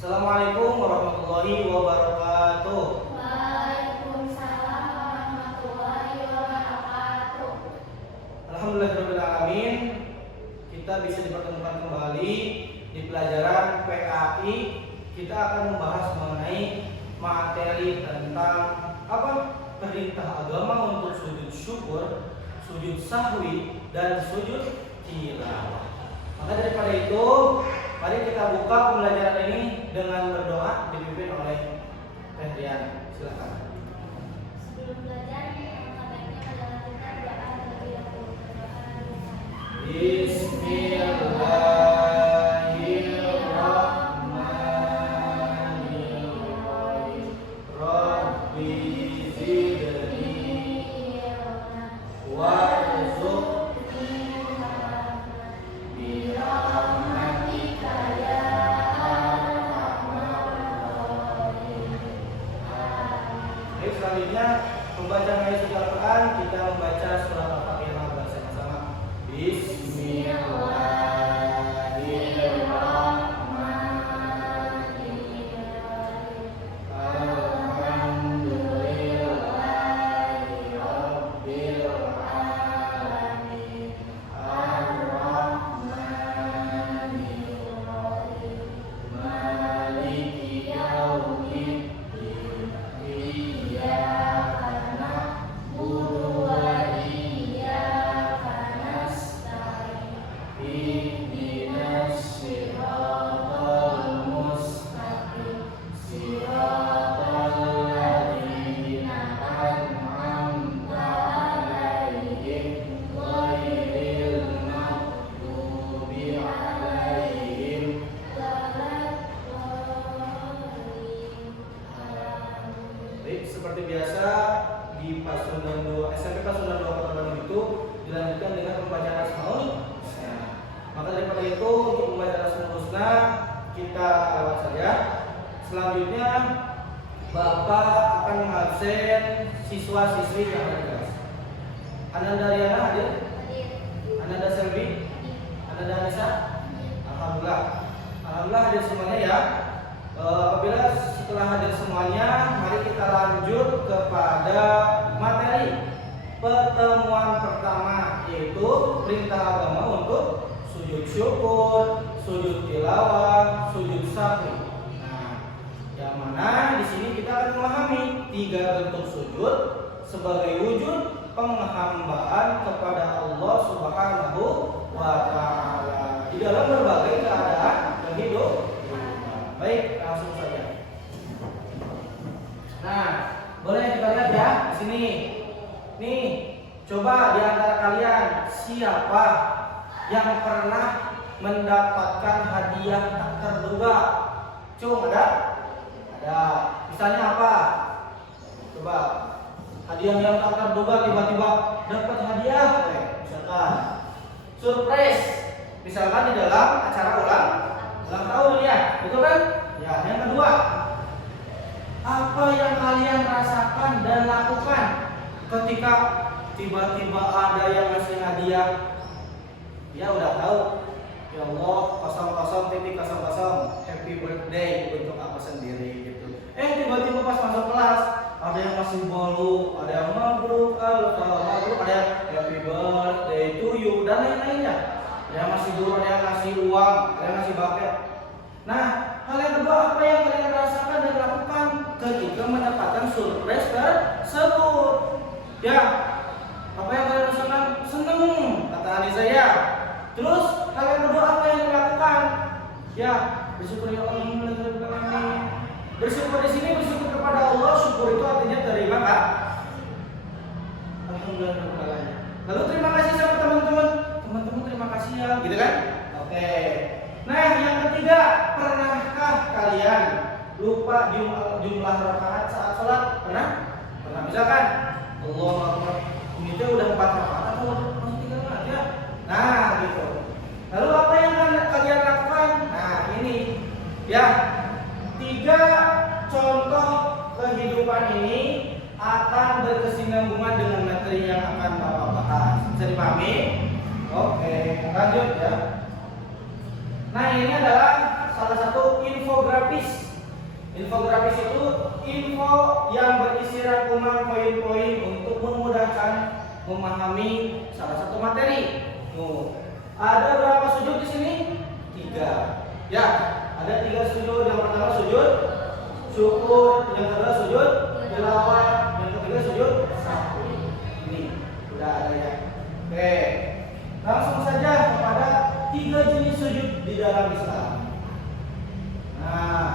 Assalamualaikum warahmatullahi wabarakatuh. Waalaikumsalam warahmatullahi wabarakatuh. Alhamdulillahirrahmanirrahim. Kita bisa dipertemukan kembali di pelajaran PKI. Kita akan membahas mengenai materi tentang perintah agama untuk sujud syukur, sujud sahwi, dan sujud tilawah. Maka daripada itu, mari kita buka pembelajaran ini dengan berdoa dipimpin oleh Teh Rian. Silakan. Sebelum belajar, alangkah baiknya adalah kita doa terlebih dahulu. Bismillahirrahmanirrahim. Rabbi zidni warzuqni birahmatika ya arhamar rahimin. Baik, selanjutnya membaca ayat suci Al-Quran, kita membaca surah Al-Fatihah bersama-sama. Bismillahirrahmanirrahim. Alhamdulillahi rabbil alamin. Ar-Rahmanir-Rahim. Maliki yaumiddin. Iyyaka na'budu wa iyyaka nasta'in. Ihdinas siratal mustaqim. Siratal ladzina an'amta 'alaihim ghairil maghdubi 'alaihim Baik, seperti biasa di Pasundan 2 SMP Pasundan 2 Kota Bandung itu dilanjutkan dengan pembacaan Asmaul Husna. Maka daripada itu untuk membaca Asmaul Husna kita lewat saja. Selanjutnya Bapak akan mengabsen siswa-siswi yang ada di kelas. Ananda Riana hadir? Ananda Selvi? Ananda Anissa? Alhamdulillah. Alhamdulillah hadir semuanya ya. Apabila setelah hadir semuanya, mari kita lanjut kepada materi pertemuan pertama, yaitu perintah agama untuk sujud syukur, sujud tilawah, sujud sahwi. Nah, yang mana di sini kita akan memahami 3 bentuk sujud sebagai wujud penghambaan kepada Allah Subhanahu wa Ta'ala di dalam berbagai keadaan dan hidup. Baik, langsung saja. Nah, boleh kita lihat ya di sini. Nih, coba di antara kalian siapa yang pernah mendapatkan hadiah tak terduga? Cung, ada? Ada. Misalnya apa? Coba. Hadiah yang tak terduga tiba-tiba dapat hadiah, misalkan surprise. Misalkan di dalam acara ulang tahun ya, betul kan? Ya, yang kedua, apa yang kalian rasakan dan lakukan ketika tiba-tiba ada yang ngasih hadiah? Ya udah tahu, ya Allah 00.00 happy birthday untuk aku sendiri gitu. Tiba-tiba pas masuk kelas ada yang ngasih bolu, ada yang mabruk, mabruk, ada yang happy birthday to you dan lain-lainnya. Ada yang ngasih guru, ada yang ngasih uang, ada yang ngasih bucket. Nah, hal yang kedua, apa yang kalian rasakan dan lakukan ketika mendapatkan surprise tersebut? Ya, apa yang kalian rasakan? Seneng, kata Anissa ya. Terus, hal yang kedua apa yang dilakukan? Ya, bersyukur ya Allah. Bersyukur di sini bersyukur kepada Allah. Syukur itu artinya terima Kak. Alhamdulillah. Lalu terima kasih sama teman-teman. Teman-teman terima kasih ya, gitu kan? Oke. Nah, yang ketiga, pernahkah kalian lupa jumlah rakaat saat sholat? Pernah? Pernah. Misalkan Allahu Akbar, ini tuh udah 4 rakaat atau masih 3 rakaat ya? Nah, gitu. Lalu apa yang kalian lakukan? Nah, ini ya, 3 contoh kehidupan ini akan berkesinambungan dengan materi yang akan Bapak bahas. Bisa dipahami? Oke, lanjut ya. Nah, ini adalah salah satu infografis. Infografis itu info yang berisi rangkuman poin-poin untuk memudahkan memahami salah satu materi. Ada berapa sujud di sini? 3. Ya, ada 3 sujud. Yang pertama sujud syukur, yang kedua sujud tilawah, yang ketiga sujud sahwi. Ini sudah ada ya. Oke, langsung saja kepada 3 jenis sujud di dalam Islam. Nah,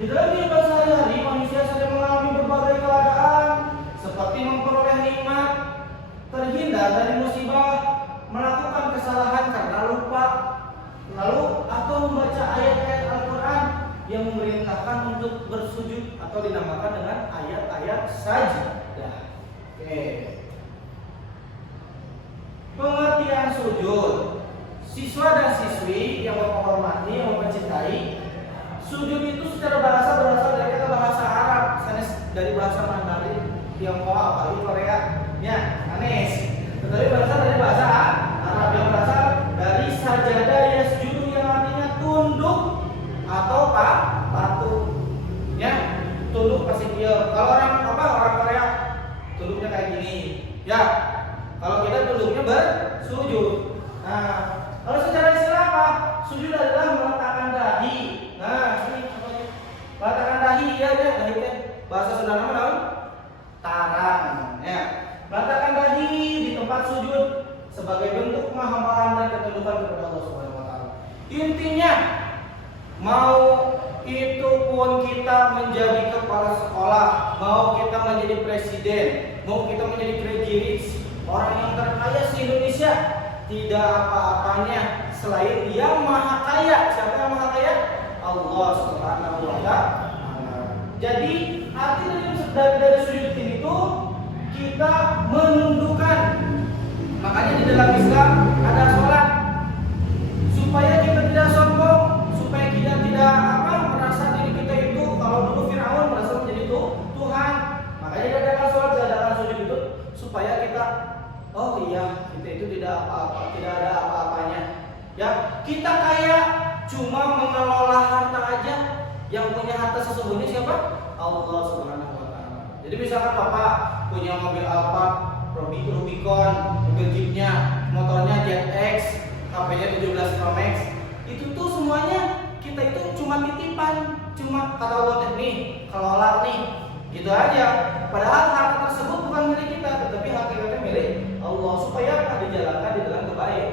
di dalam kehidupan sehari-hari manusia sering mengalami berbagai keadaan seperti memperoleh nikmat, terhindar dari musibah, melakukan kesalahan karena lupa, lalu atau membaca ayat-ayat Al-Quran yang memerintahkan untuk bersujud atau dinamakan dengan ayat-ayat sajdah. Oke. Pengertian sujud. Siswa dan siswi yang Bapak hormati, yang Bapak cintai, sujud itu secara bahasa berasal dari kata bahasa Arab, dari bahasa Mandarin, Tionghoa, apalagi Korea. Ya, Anes. Tetapi berasal dari bahasa Arab yang berasal dari sajadah yasjudu yang artinya tunduk atau patuh. Ya, tunduk pasti dia. Kalau orang Korea tunduknya kayak gini. Ya, kalau kita tunduknya bersujud. Nah, kalau secara istilah apa? Sujud adalah meletakkan dahi. Nah, sini meletakkan dahi ya, dahi teh bahasa Sunda nama tarang. Ya, meletakkan dahi di tempat sujud sebagai bentuk penghambaan dan ketundukan kepada Allah Subhanahu wa taala. Intinya, mau itu pun kita menjadi kepala sekolah, mau kita menjadi presiden, mau kita menjadi graduate, orang yang terkaya di Indonesia, tidak apa-apanya selain yang maha kaya. Siapa yang maha kaya? Allah Subhanahu wa taala. Jadi arti dari sujud ini itu kita menundukkan. Makanya di dalam Islam ada sholat supaya kita tidak sombong, supaya kita tidak merasa diri kita itu, kalau dulu Firaun merasa menjadi Tuhan. Makanya diadakan sholat, diadakan sujud itu supaya kita, oh iya, kita itu tidak apa-apa, tidak ada apa-apanya. Ya, kita kaya cuma mengelola harta aja. Yang punya harta sesungguhnya siapa? Allah Subhanahu wa taala. Jadi misalkan Bapak punya mobil Alphard, Rubicon, mobil Jeepnya, motornya ZX, HP-nya 17 Pro Max, itu tuh semuanya kita itu cuma titipan, cuma kata Allah nih, kelola nih, gitu aja. Padahal harta tersebut bukan milik kita, tetapi hakikatnya milik Allah, supaya dijalankan di dalam kebaikan,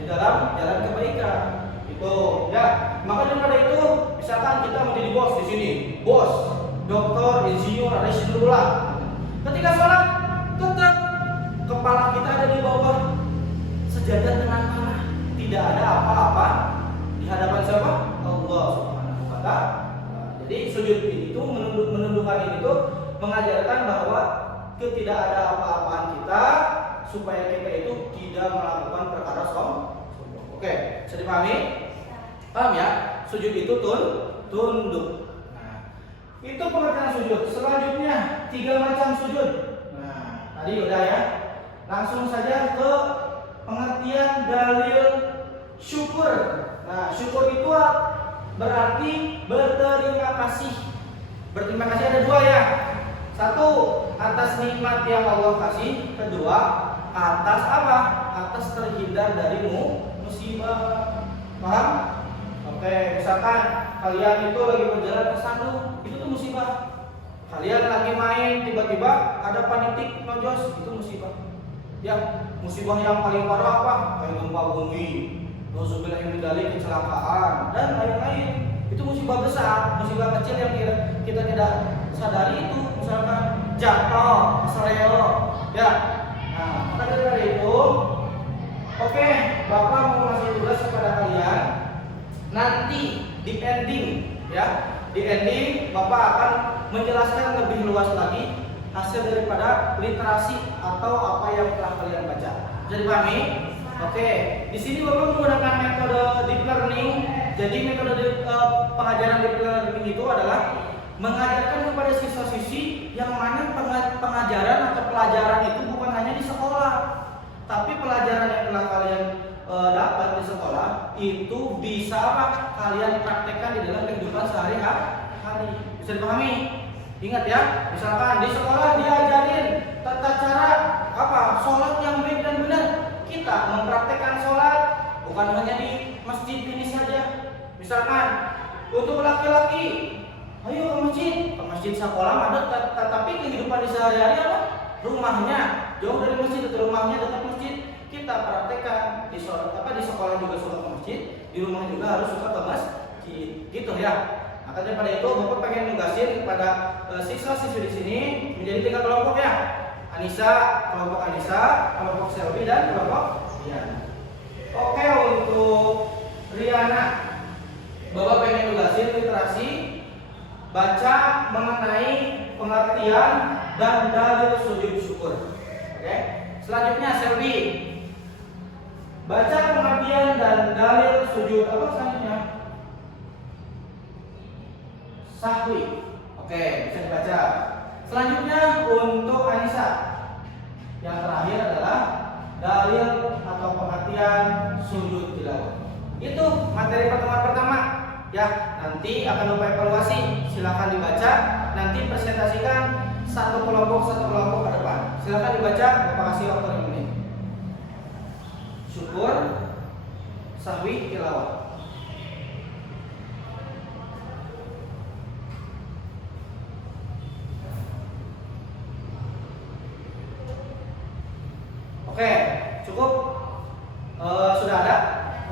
di dalam jalan kebaikan. Itu ya. Maka daripada itu, misalkan kita menjadi bos di sini, bos, dokter, insinyur, ada sidurlah. Ketika sholat, tetap kepala kita ada di bawah sejajar dengan tanah, tidak ada apa-apa di hadapan siapa? Allah Subhanahu wa taala. Jadi sujud itu menundukkan ini itu mengajarkan bahwa tidak ada apa-apaan kita, supaya kita itu tidak melakukan perkara sombong. Oke, bisa dipahami? Paham ya? Sujud itu tunduk. Nah, itu pengertian sujud. Selanjutnya 3 macam sujud. Nah, tadi udah ya. Langsung saja ke pengertian dalil syukur. Nah, syukur itu berarti berterima kasih. Berterima kasih ada 2 ya. 1, atas nikmat yang Allah kasih. Kedua, atas apa? Atas terhindar dari musibah. Paham? Oke, misalkan kalian itu lagi berjalan ke sandung, itu tuh musibah. Kalian lagi main, tiba-tiba ada panitik nojos, itu musibah. Ya, musibah yang paling parah apa? Kayak gempa bumi, nauzubillah min dzalik, kecelakaan, dan lain-lain. Itu musibah besar. Musibah kecil yang kita tidak sadari itu, misalkan jatuh, keseleo, ya. Nah, maka dari itu, oke, Bapak mau ngasih tugas kepada kalian. Nanti di ending, ya, di ending Bapak akan menjelaskan lebih luas lagi hasil daripada literasi atau apa yang telah kalian baca. Jadi pahami? Oke, di sini Bapak menggunakan metode deep learning. Jadi metode pengajaran deep learning itu adalah mengajarkan kepada siswa-siswi yang mana pengajaran atau pelajaran itu bukan hanya di sekolah, tapi pelajaran yang telah kalian dapat di sekolah itu bisa apa? Kalian praktekkan di dalam kehidupan sehari-hari. Bisa dipahami? Ingat ya, misalkan di sekolah diajarin tata cara apa? Sholat yang baik dan benar. Kita mempraktekkan sholat bukan hanya di masjid ini saja. Misalkan untuk laki-laki, ayo ke masjid sekolah ada, tapi kehidupan di sehari-hari apa? Rumahnya jauh dari masjid atau rumahnya dekat masjid. Kita praktekkan di sholat di sekolah juga suka ke masjid, di rumah juga harus suka ke masjid, gitu ya. Maka daripada itu, Bapak pengen nugasin kepada siswa-siswi di sini menjadi 3 kelompok ya. Kelompok Anissa, kelompok Selvi dan kelompok Riana. Oke, untuk Riana, Bapak pengen nugasin literasi baca mengenai pengertian dan dalil sujud syukur. Oke. Selanjutnya Selvi, baca pengertian dan dalil sujud apa selanjutnya? Sahwi. Oke, bisa dibaca. Selanjutnya untuk Anissa, yang terakhir adalah dalil atau pengertian sujud tilawah. Itu materi pertemuan pertama. Ya, nanti akan Bapak evaluasi. Silakan dibaca. Nanti presentasikan satu kelompok ke depan. Silakan dibaca. Bapak kasih waktu 5 menit. Syukur, sahwi, tilawah. Oke, cukup. Sudah ada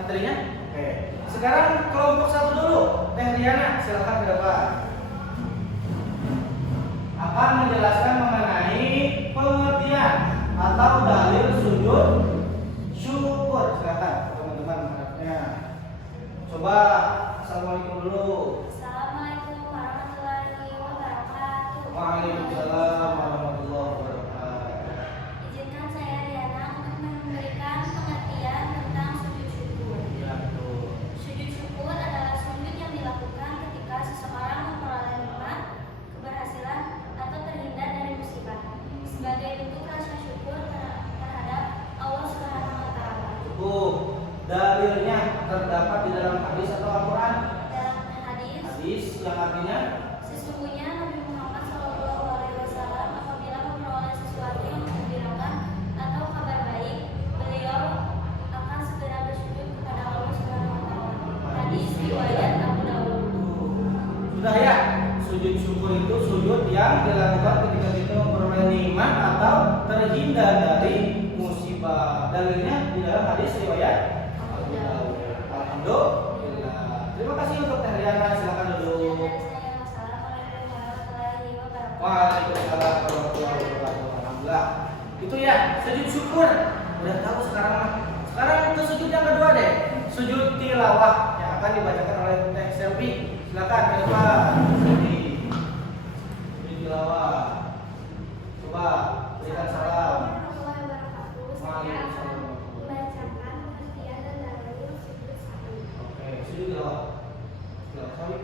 materinya? Oke. Sekarang kelompok 1 dulu. Teh Riana, silakan ke depan. Akan menjelaskan mengenai pengertian atau dalil sujud syukur. Silakan teman-teman harapnya. Coba assalamualaikum dulu. Assalamualaikum warahmatullahi wabarakatuh. Waalaikumsalam warahmatullahi wabarakatuh. Izinkan saya Riana untuk memberikan pengertian tentang sujud syukur. Ya, betul. Sujud syukur adalah sujud yang dilakukan ketika seseorang memperoleh nikmat, keberhasilan, atau terhindar dari musibah sebagai bentuk rasa syukur terhadap Allah Subhanahu wa taala. Dalilnya terdapat di dalam hadis atau Al-Quran? Dalam hadis Yang artinya sesungguhnya Nabi Muhammad SAW apabila memperoleh sesuatu yang menggembirakan atau kabar baik, beliau akan segera bersujud kepada Allah Subhanahu wa taala. Hadis riwayat Abu Dawud. sudah ya. Sujud syukur itu sujud yang dilakukan ketika kita memperoleh nikmat atau terhindar dari musibah. Dalilnya di dalam hadis riwayat Abu Dawud. Alhamdulillah. Terima kasih untuk Teh Riana. Silakan dulu. Assalamualaikum warahmatullahi wabarakatuh. Waalaikumsalam warahmatullahi wabarakatuh. Alhamdulillah. Itu ya, sujud syukur. Udah tahu sekarang. Sekarang itu sujud yang kedua deh. Sujud tilawah yang akan dibacakan oleh Teh Selvi. Silakan ke depan. Sujud tilawah. Coba berikan salam. Warahmatullahi wabarakatuh. Saya akan membacakan pengertian dan dalil sujud sahwi. Oke, sujud tilawah. Tilawah sahwi.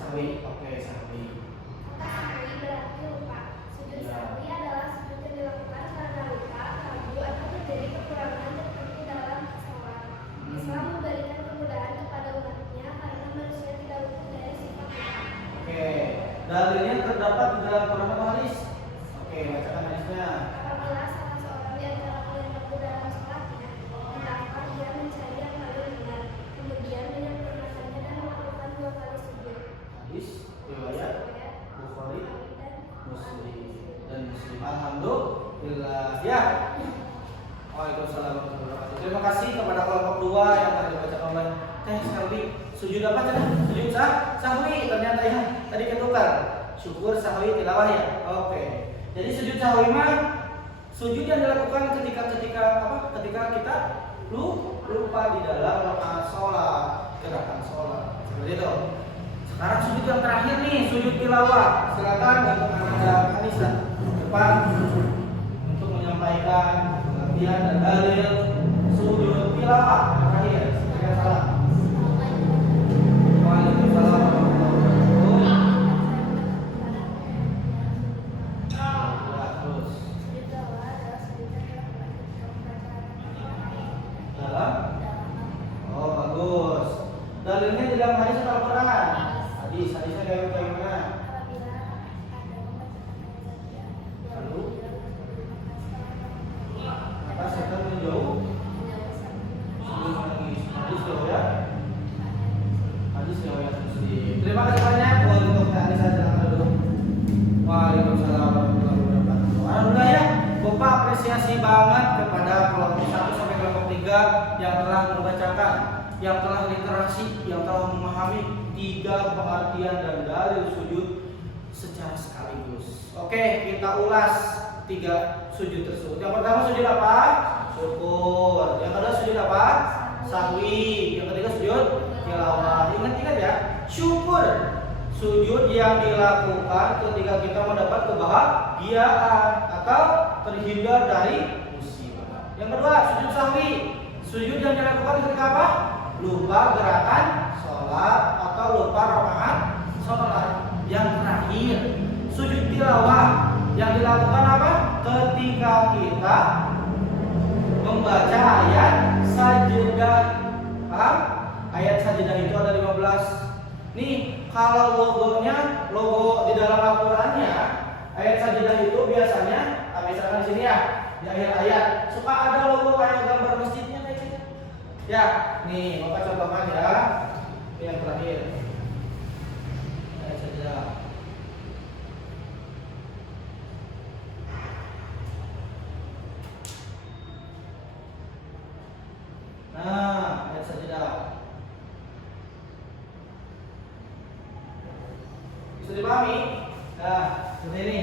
Sahwi. Oke, sahwi. Kata sahwi berarti lupa. Sujud sahwi adalah sujud yang dilakukan karena lupa, ragu, atau terjadi kekurangan tertentu dalam sholat. Islam memberikan kemudahan kepada umatnya karena manusia tidak luput dari sifat lupa. Oke, dalilnya terdapat di dalam Quran atau hadis? Oke, bacakan hadisnya. Apabila salah seorang di antara kalian ragu dalam sholatnya, hendaklah dia mencari yang paling benar, kemudian menyempurnakannya dan melakukan 2 kali sujud. Hadis riwayat Bukhari Dan Muslim. Alhamdulillah. Ya. Waalaikumsalam warahmatullahi wabarakatuh. Terima kasih kepada kelompok 2 yang tadi dibacakan oleh Teh Selvi. Sujud apa tadi? Sujud sahwi. Ternyata ya tadi ketukar. Syukur, sahwi, tilawah ya. Oke. Jadi sujud sahwi mah sujud yang dilakukan ketika kita lupa di dalam rakaat sholat, gerakan sholat. Seperti itu. Sekarang sujud yang terakhir nih, sujud tilawah. Silakan untuk anak Anissa depan untuk menyampaikan pengertian dan dalil sujud tilawah terakhir. Silakan salam. Waalaikumsalam warahmatullahi wabarakatuh. Terus dalam Dalilnya di dalam hadis atau Al-Quran? Hadisnya kayak gimana? Lalu maka setan menjauh sebelum menangis. Hadis riwayat Muslim. Terima kasih banyak untuk hadis saya dulu. Waalaikumsalam warahmatullahi wabarakatuh. Alhamdulillah ya, Bapak apresiasi banget kepada kelompok 1 sampai kelompok 3 yang telah membacakan, yang telah literasi, yang telah memahami 3 pengertian dan dalil sujud secara sekaligus. Oke, kita ulas 3 sujud tersebut. Yang pertama sujud apa? Syukur. Yang kedua sujud apa? Sahwi. Yang ketiga sujud tilawah. Ingat ya, syukur sujud yang dilakukan ketika kita mendapat kebahagiaan atau terhindar dari musibah. Yang kedua sujud sahwi. Sujud yang dilakukan ketika apa? Lupa gerakan sholat atau lupa rakaat sholat. Yang terakhir sujud tilawah yang dilakukan apa? Ketika kita membaca ayat sajadah. Paham? Ayat sajadah itu ada 15. Nih, kalau logo di dalam Al-Qur'annya, ayat sajadah itu biasanya, misalkan di sini ya, di ayat-ayat suka ada logo kayak gambar masjidnya kayak gitu. Ya, nih, Bapak contohkan ya. Ini yang terakhir. Ayat sajadah. Nah, ayat sajadah. Bisa dipahami? Nah, seperti ini.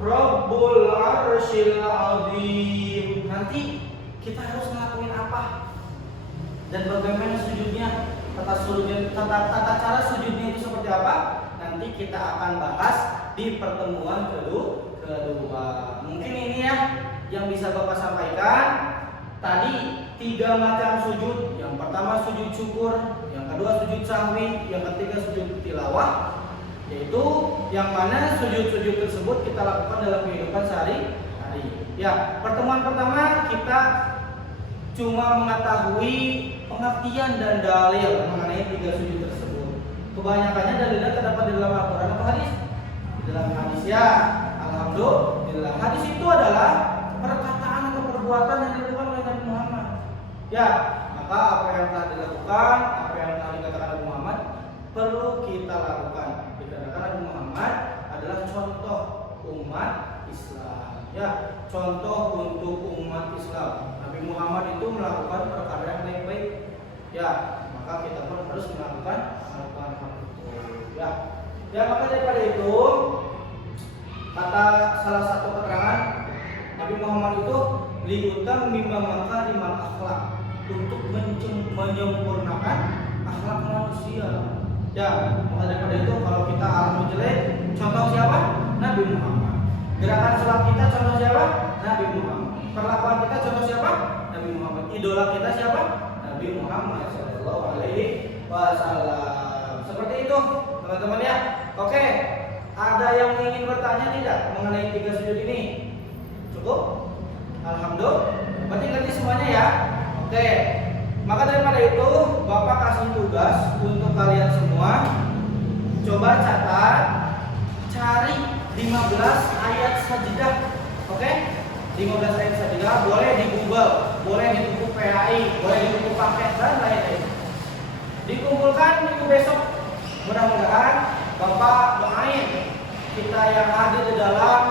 Rabbul Arsyil Azim. Nanti kita harus ngelakuin apa? Dan bagaimana sujudnya? Tata cara sujudnya itu seperti apa? Nanti kita akan bahas di pertemuan kedua. Mungkin ini ya yang bisa Bapak sampaikan. Tadi 3 macam sujud. Yang pertama sujud syukur, yang kedua sujud sahwi, yang ketiga sujud tilawah. Yaitu yang mana sujud-sujud tersebut kita lakukan dalam kehidupan sehari-hari. Ya, pertemuan pertama kita cuma mengetahui pengertian dan dalil mengenai 3 sujud tersebut. Kebanyakannya dalilnya terdapat di dalam Al-Quran atau hadis? Di dalam hadis ya. Alhamdulillah. Hadis itu adalah perkataan atau perbuatan yang dilakukan oleh Nabi Muhammad. Ya, maka apa yang telah dilakukan, apa yang telah dikatakan Nabi Muhammad perlu kita lakukan. Dikarenakan Nabi Muhammad adalah contoh umat Islam. Ya, contoh untuk umat Islam. Nabi Muhammad itu melakukan perkara yang baik-baik. Ya, maka kita pun harus melakukan hal itu. Ya, maka daripada itu kata salah satu keterangan Nabi Muhammad itu liutam mimma makarimal akhlak, untuk menyempurnakan akhlak manusia. Ya, maka daripada itu kalau kita alami jelek, contoh siapa? Nabi Muhammad. Gerakan sholat kita contoh siapa? Nabi Muhammad. Perlakuan kita contoh siapa? Nabi Muhammad. Idola kita siapa? Nabi Muhammad Shallallahu Alaihi Wasallam. Seperti itu, teman-teman ya. Oke, ada yang ingin bertanya tidak mengenai 3 sujud ini? Cukup? Alhamdulillah. Berarti ngerti semuanya ya. Oke. Maka daripada itu, Bapak kasih tugas untuk kalian semua. Coba catat, cari 15 ayat sajadah. Oke? 15 ayat sajadah boleh di Google, boleh di buku PAI, boleh di buku paket dan lain-lain. Dikumpulkan minggu besok. Mudah-mudahan Bapak doain kita yang hadir di dalam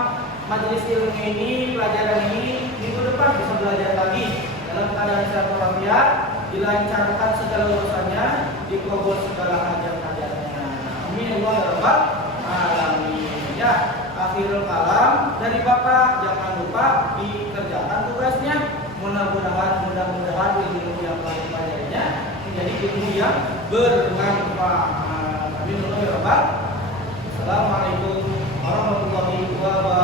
majelis ilmu ini, pelajaran ini, minggu depan bisa belajar lagi dalam keadaan sehat walafiat, dilancarkan segala urusannya, dikabul segala hajat-hajatnya. Amin ya rabbal alamin. Ya, akhirul kalam dari Bapak, jangan lupa dikerjakan tugasnya. Mudah-mudahan ilmu yang kalian pelajarinya menjadi ilmu yang bermanfaat. Amin ya rabbal. Assalamualaikum warahmatullahi wabarakatuh.